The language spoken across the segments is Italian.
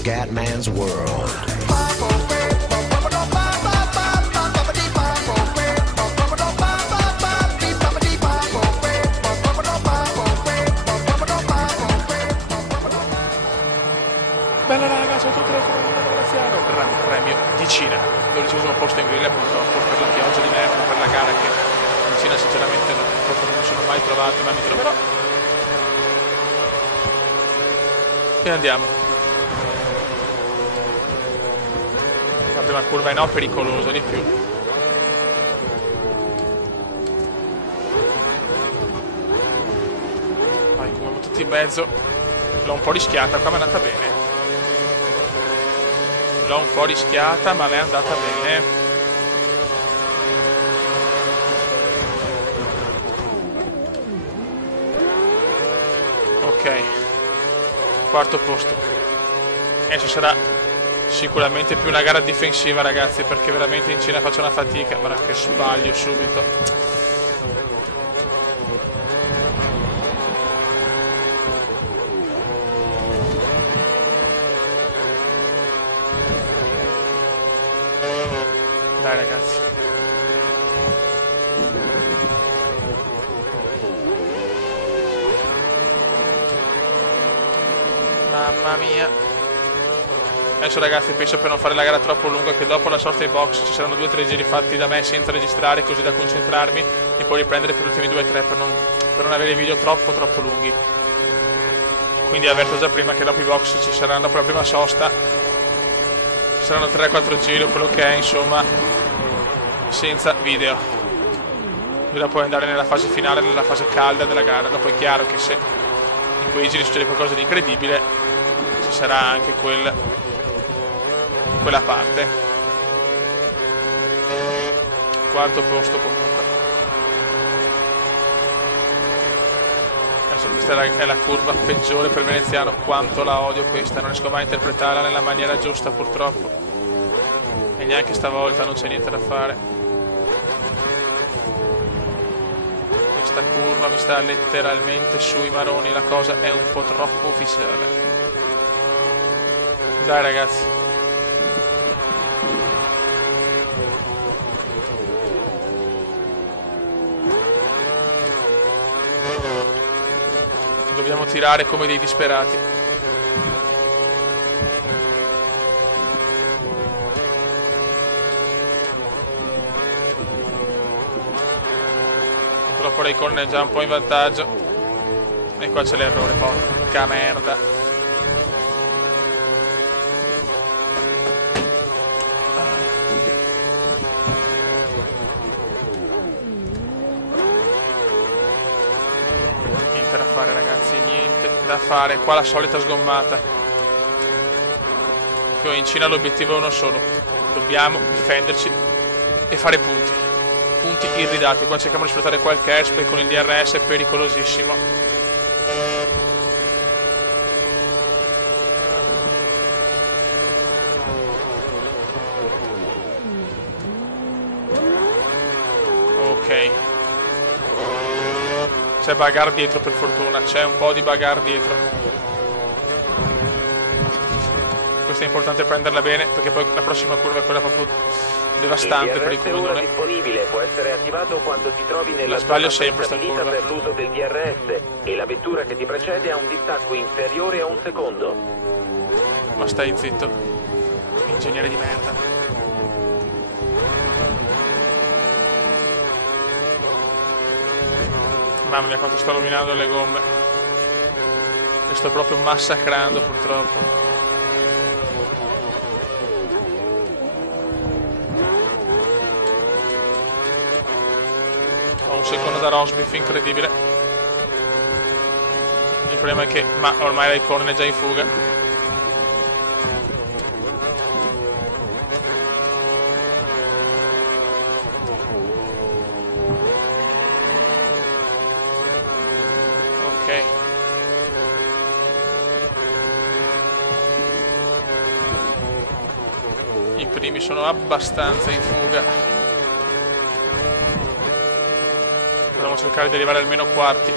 Scatman's World. Bella ragazzi, ho tutto il Gran Premio di Cina, 12° posto in griglia purtroppo per la pioggia di merda, per la gara che in Cina sinceramente non mi sono mai trovato, ma mi troverò. E andiamo. La prima curva no, pericolosa di più. Vai, come tutti in mezzo. L'ho un po' rischiata, qua mi è andata bene. L'ho un po' rischiata, ma l'è andata bene. Ok. Quarto posto. Adesso sarà sicuramente più una gara difensiva, ragazzi, perché veramente in Cina faccio una fatica. Guarda che sbaglio subito. Dai ragazzi. Mamma mia. Adesso ragazzi penso, per non fare la gara troppo lunga, che dopo la sosta ai box ci saranno 2 o 3 giri fatti da me senza registrare, così da concentrarmi e poi riprendere per gli ultimi 2 o 3 per non avere video troppo lunghi. Quindi avverto già prima che dopo i box ci saranno, dopo la prima sosta ci saranno 3-4 giri o quello che è, insomma, senza video. Bisogna poi andare nella fase finale, nella fase calda della gara. Dopo è chiaro che se in quei giri succede qualcosa di incredibile ci sarà anche quella parte. Quarto posto comunque. Adesso questa è la curva peggiore per Veneziano, quanto la odio questa, non riesco mai a interpretarla nella maniera giusta purtroppo, e neanche stavolta non c'è niente da fare. Questa curva mi sta letteralmente sui maroni, la cosa è un po' troppo ufficiale. Dai ragazzi. Dobbiamo tirare come dei disperati. Purtroppo Raikkonen è già un po' in vantaggio. E qua c'è l'errore, porca merda. Niente da fare ragazzi, niente da fare. Qua la solita sgommata. In Cina l'obiettivo è uno solo: dobbiamo difenderci e fare punti irridati. Qua cerchiamo di sfruttare qualche airspeed con il DRS, è pericolosissimo. Ok, c'è bagarre dietro, per fortuna c'è un po' di bagarre dietro. Questa è importante prenderla bene, perché poi la prossima curva è quella proprio devastante per il comandone. Disponibile può essere attivato quando ti trovi nella sbaglio sempre sta curva per l'uso del DRS e la vettura che ti precede ha un distacco inferiore a 1 secondo. Ma stai zitto, ingegnere di merda. Mamma mia quanto sto rovinando le gomme. Le sto proprio massacrando purtroppo. Ho un secondo da Rosberg, incredibile. Il problema è che ormai Raikkonen è già in fuga. Ok. I primi sono abbastanza in fuga. Dobbiamo cercare di arrivare almeno quarti.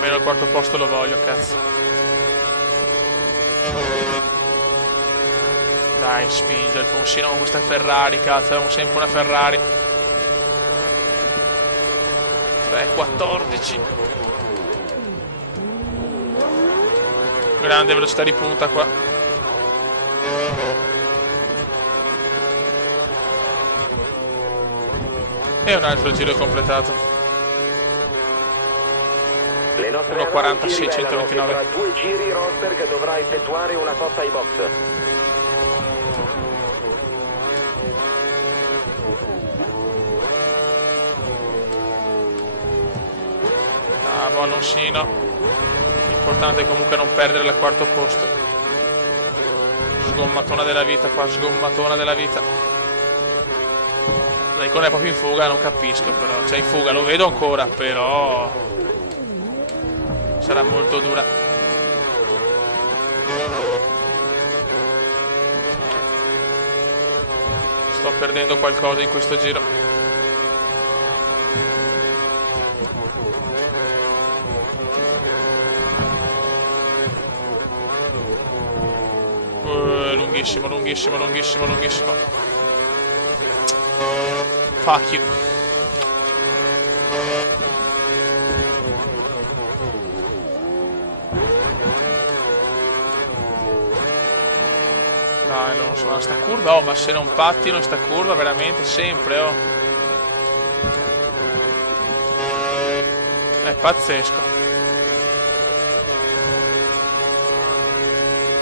Almeno il quarto posto lo voglio, cazzo. Dai, spinge Alfonsino con questa Ferrari, cazzo, avevamo sempre una Ferrari. 3.14. Grande velocità di punta qua. E un altro giro completato. 1.46, 129. Tra 2 giri Rosberg dovrà effettuare una sosta ai box. Bravo Alonsino. L'importante è comunque non perdere il quarto posto. Sgommatona della vita qua, sgommatona della vita. Raikkonen è proprio in fuga, non capisco però. Cioè in fuga lo vedo ancora, però sarà molto dura. Sto perdendo qualcosa in questo giro. Lunghissimo, lunghissimo, lunghissimo, lunghissimo. Fuck you. Dai, non so, sta curva, oh, ma se non pattino in sta curva veramente sempre, oh. È pazzesco.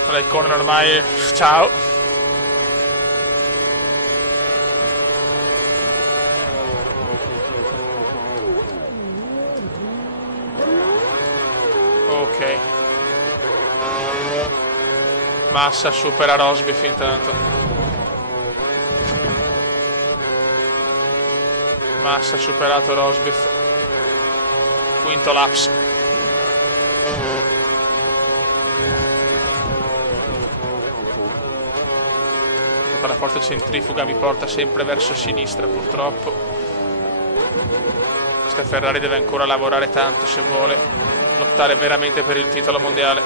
Raikkonen ormai, ciao. Ok. Massa supera Rosberg intanto. Massa ha superato Rosberg. Quinto laps. La forza centrifuga mi porta sempre verso sinistra, purtroppo. Questa Ferrari deve ancora lavorare tanto se vuole lottare veramente per il titolo mondiale.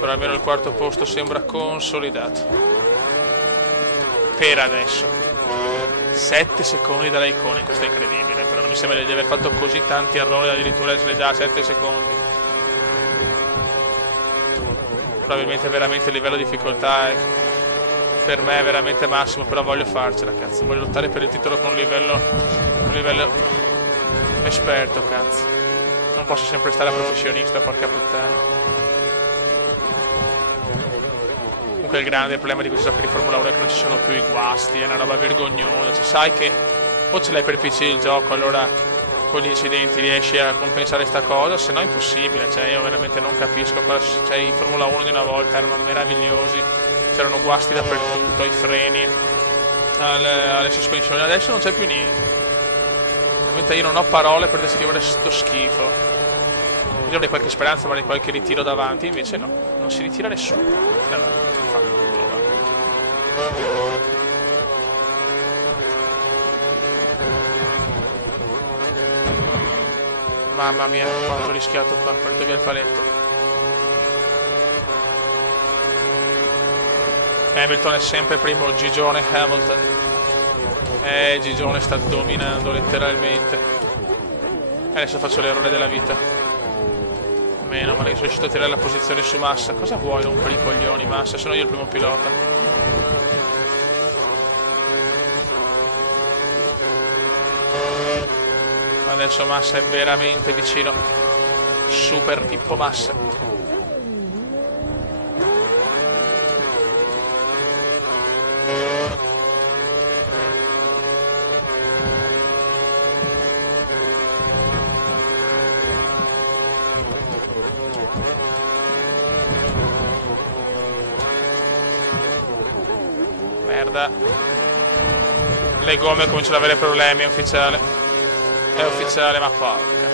Però almeno il quarto posto sembra consolidato per adesso. 7 secondi da Raikkonen, questo è incredibile, però non mi sembra di aver fatto così tanti errori, addirittura essere già a 7 secondi. Probabilmente veramente il livello di difficoltà per me è veramente massimo, però voglio farcela, cazzo, voglio lottare per il titolo con un livello esperto, cazzo. Non posso sempre stare a professionista, porca puttana. Il grande problema di questi giochi di Formula 1 è che non ci sono più i guasti, è una roba vergognosa. Cioè, sai che o ce l'hai per PC il gioco, allora con gli incidenti riesci a compensare sta cosa, se no è impossibile. Cioè, io veramente non capisco cosa. Cioè, i Formula 1 di una volta erano meravigliosi, c'erano guasti dappertutto, ai freni, alle sospensioni, adesso non c'è più niente. Veramente io non ho parole per descrivere sto schifo. Io avrei qualche speranza, magari qualche ritiro davanti, invece no, non si ritira nessuno. Mamma mia, quanto ho rischiato qua, ho portato via il paletto. Hamilton è sempre primo, Gigione Hamilton. Gigione sta dominando letteralmente. Adesso faccio l'errore della vita. Meno male che sono riuscito a tirare la posizione su Massa. Cosa vuoi rompere i coglioni, Massa? Sono io il primo pilota. Adesso Massa è veramente vicino. Super Pippo Massa. Merda. Le gomme cominciano ad avere problemi, è ufficiale. È ufficiale, ma porca.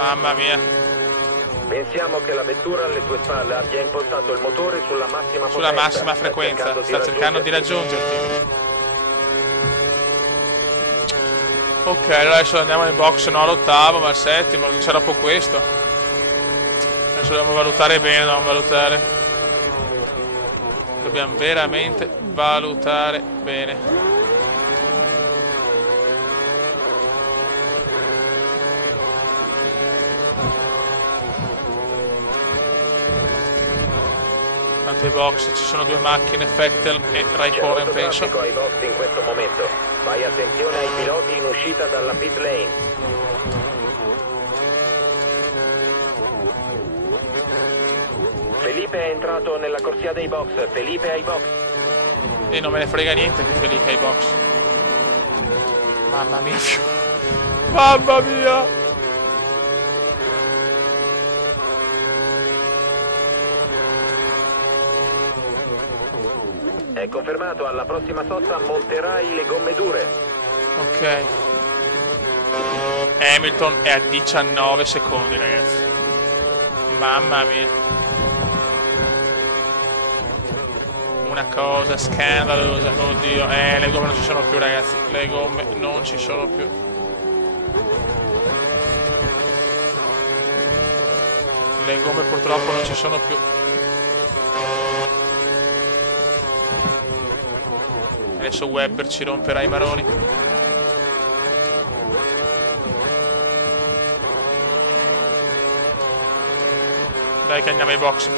Mamma mia. Pensiamo che la vettura alle tue spalle abbia impostato il motore sulla massima potenza. Sulla massima frequenza. Sta cercando di raggiungerti. Ok, allora adesso andiamo nel box, no all'8º, ma al 7º, non c'era dopo questo. Adesso dobbiamo valutare bene, dobbiamo valutare. Dobbiamo veramente valutare bene. Tanti box, ci sono due macchine, Vettel e Raikkonen, penso. C'è molto traffico ai box in questo momento. Fai attenzione ai piloti in uscita dalla pit lane. Felipe è entrato nella corsia dei box. Felipe ai box. E non me ne frega niente che Felipe ai box. Mamma mia. Mamma mia. È confermato, alla prossima sosta monterai le gomme dure. Ok. Hamilton è a 19 secondi, ragazzi. Mamma mia. Una cosa scandalosa, oddio. Le gomme non ci sono più, ragazzi. Le gomme non ci sono più. Le gomme purtroppo non ci sono più. Adesso Webber ci romperà i maroni. Dai che andiamo ai box.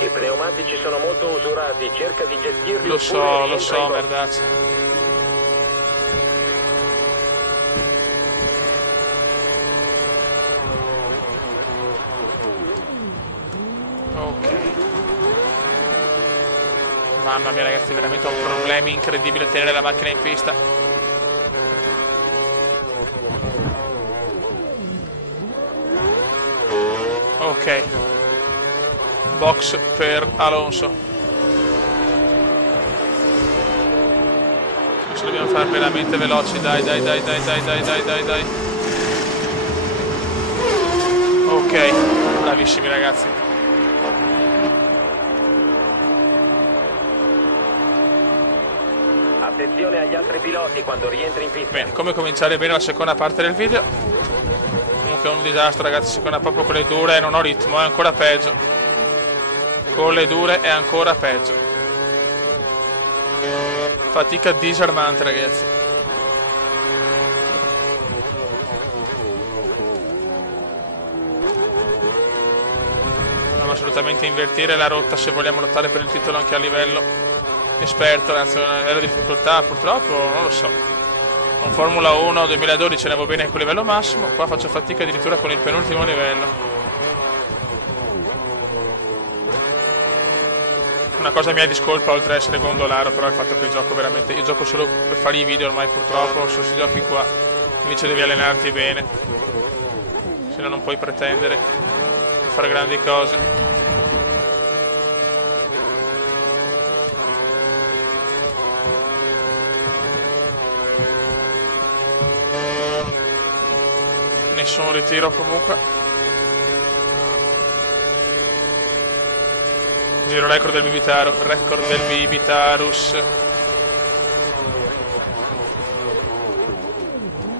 I pneumatici sono molto usurati, cerca di gestirli. Lo so, merdazza. Ok. Mamma mia ragazzi, veramente ho problemi incredibili a tenere la macchina in pista. Ok. Box per Alonso. Adesso dobbiamo fare veramente veloci, dai. Ok, bravissimi ragazzi. Attenzione agli altri piloti quando rientri in pista. Bene, come cominciare bene la seconda parte del video. Comunque è un disastro ragazzi, seconda proprio con le dure, non ho ritmo, è ancora peggio. Con le dure è ancora peggio. Fatica disarmante ragazzi. Dobbiamo assolutamente invertire la rotta se vogliamo lottare per il titolo anche a livello esperto, ragazzi, a livello di difficoltà purtroppo non lo so. Con Formula 1 2012 andavo bene con livello massimo, qua faccio fatica addirittura con il penultimo livello. Una cosa mia discolpa oltre a essere gondolaro, però è il fatto che gioco veramente, io gioco solo per fare i video ormai purtroppo, su questi giochi qua, invece devi allenarti bene, se no non puoi pretendere di fare grandi cose. Nessun ritiro comunque. Giro record del Bibitaru, record del Bibitarus.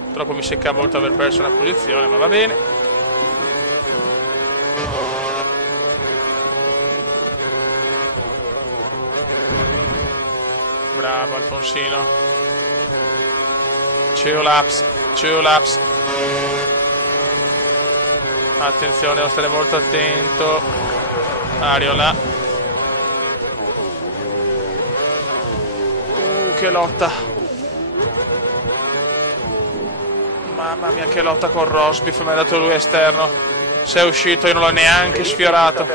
Purtroppo mi secca molto aver perso una posizione, ma va bene. Bravo Alfonsino. 2 laps. Attenzione, devo stare molto attento. Ariola. Che lotta. Mamma mia che lotta con Rosbiff, mi ha dato lui esterno. Se è uscito io non l'ho neanche sfiorato.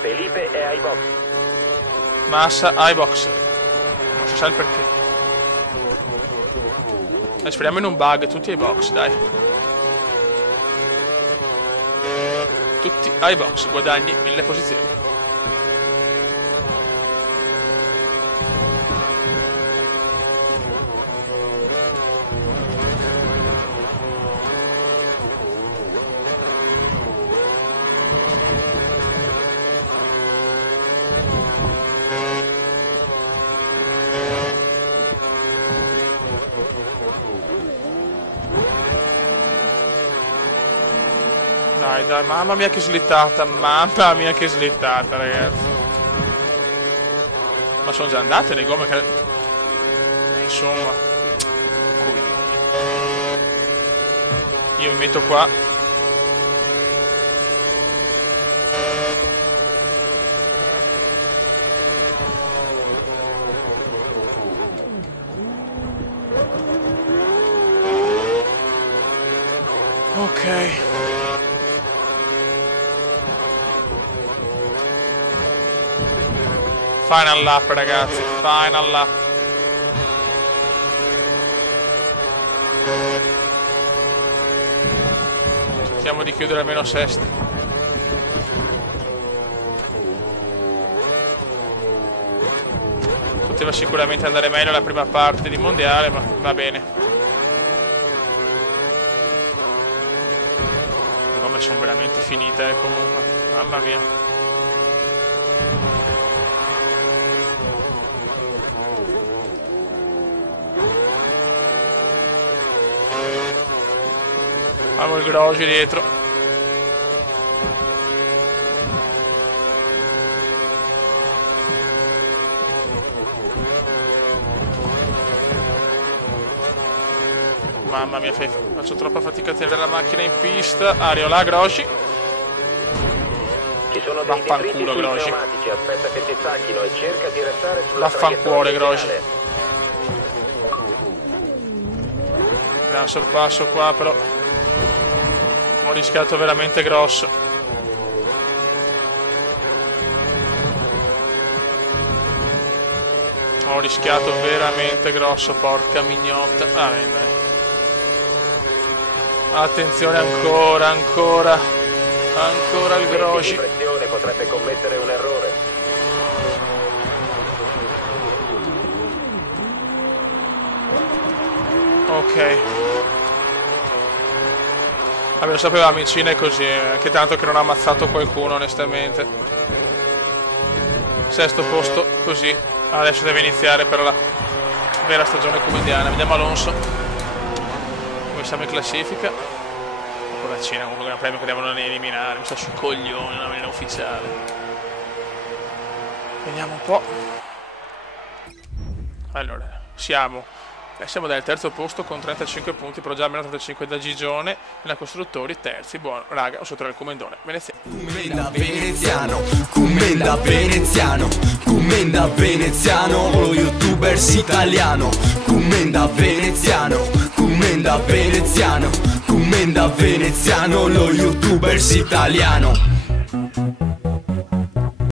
Felipe è ai box. Massa ai box. Non si sa il perché. Speriamo in un bug, tutti ai box, dai. Tutti ai box, guadagni 1000 posizioni. Dai, dai, mamma mia che slittata, ragazzi. Ma sono già andate le gomme che... insomma. Io mi metto qua. Ok. Final lap, ragazzi, final lap. Cerchiamo di chiudere almeno sesti. Poteva sicuramente andare meglio la prima parte di mondiale, ma va bene. Le gomme sono veramente finite, comunque. Mamma mia. Avevo il Grosjean dietro. Mamma mia, faccio troppa fatica a tenere la macchina in pista. Ariola, Grosjean. Ci sono dei detriti sui pneumatici, aspetta che ti stacchino e cerca di restare sulla vaffanculo, Grosjean. finale. Gran sorpasso qua, però ho rischiato veramente grosso. Ho rischiato veramente grosso, porca mignotta. Ah, beh, dai. Attenzione ancora il Grosjean. Pressione, potrebbe commettere un errore. Ok. Vabbè, lo sapevamo, in Cina è così, che tanto che non ha ammazzato qualcuno, onestamente. Sesto posto, così. Adesso deve iniziare per la vera stagione comundiana. Vediamo Alonso come siamo in classifica. Con la Cina, comunque, gran premio che devono eliminare. Mi sta sul coglione, una maniera ufficiale. Vediamo un po'. Allora, siamo dal terzo posto con 35 punti, però già almeno 35 da Gigione. Nella costruttori terzi, buono, raga, sotto il comendone veneziano. Commenda veneziano, lo youtubers italiano. Commenda veneziano, lo youtubers italiano.